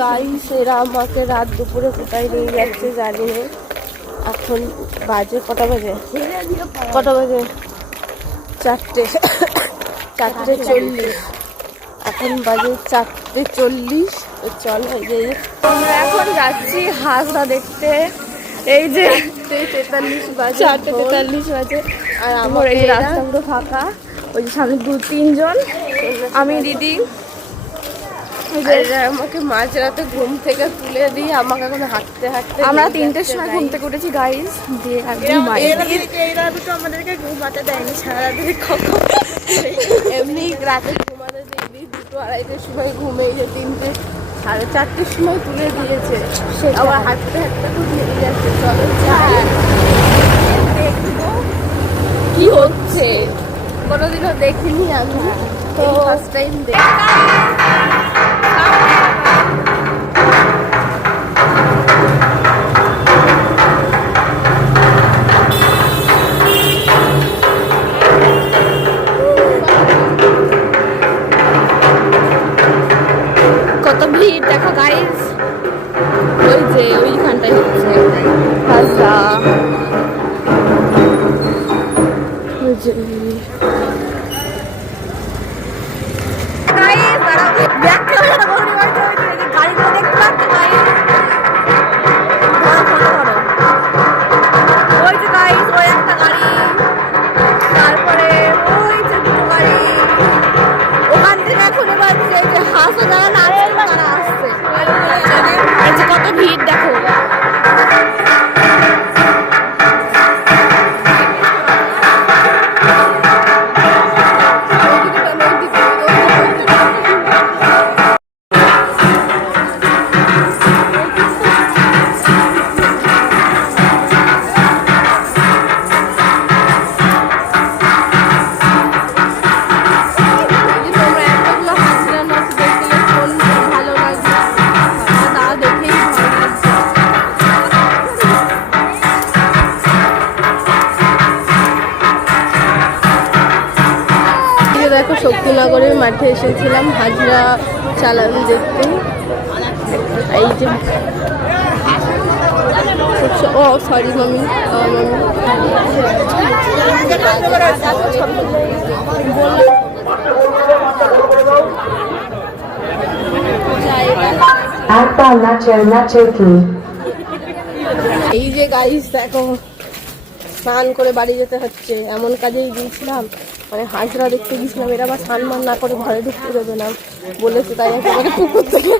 Guys এরা আমাকে রাত দুপুরে কোথায় নিয়ে যাচ্ছে জানি না। এখন বাজে কটা বাজে 4:40। এখন বাজে 4:40। চলো আমরা এখন যাচ্ছি হাঁসটা দেখতে। এই যে 4:43 বাজে আর আমার এই রাস্তা পুরো ফাঁকা। ওই যে সামনে 2-3 জন, আমি দিদি। আমাকে মাঝরাতে ঘুম থেকে তুলে দিয়ে আমাকে এখন হাঁটতে হাঁটতে আমরা 3টের সময় ঘুম থেকে উঠেছি গাইস। দিয়ে আমাদেরকে ঘুমাতে দেয়নি সারা রাতে, এমনি রাতে ঘুমাতে দেয়নি। 2-2-2:30 সময় ঘুমে যে 3:30-4:30 সময় তুলে দিয়েছে। আবার হাঁটতে হাঁটতে তো দিয়ে যাচ্ছে। চলো দেখবো কি হচ্ছে, কোনোদিনও দেখিনি আমি, তো ফার্স্ট টাইম দেখি। কত ভিড় দেখো গাইস, ওই যে ওইখানটায় হচ্ছে ভাষা। কত ভিড় দেখো। দেখো শক্তিনগরের মাঠে এসেছিলাম হাজরা চালান দেখতে। এই যে ও সরি মামি, এই যে গাইস দেখো স্নান করে বাড়ি যেতে হচ্ছে, এমন কাজেই গিয়েছিলাম। মানে হাঁসরা দেখতে গিয়েছিলাম, এরা আবার স্নান মান না করে ঘরে ঢুকতে দেবে না বলেছে, তাই একেবারে পুকুর থেকে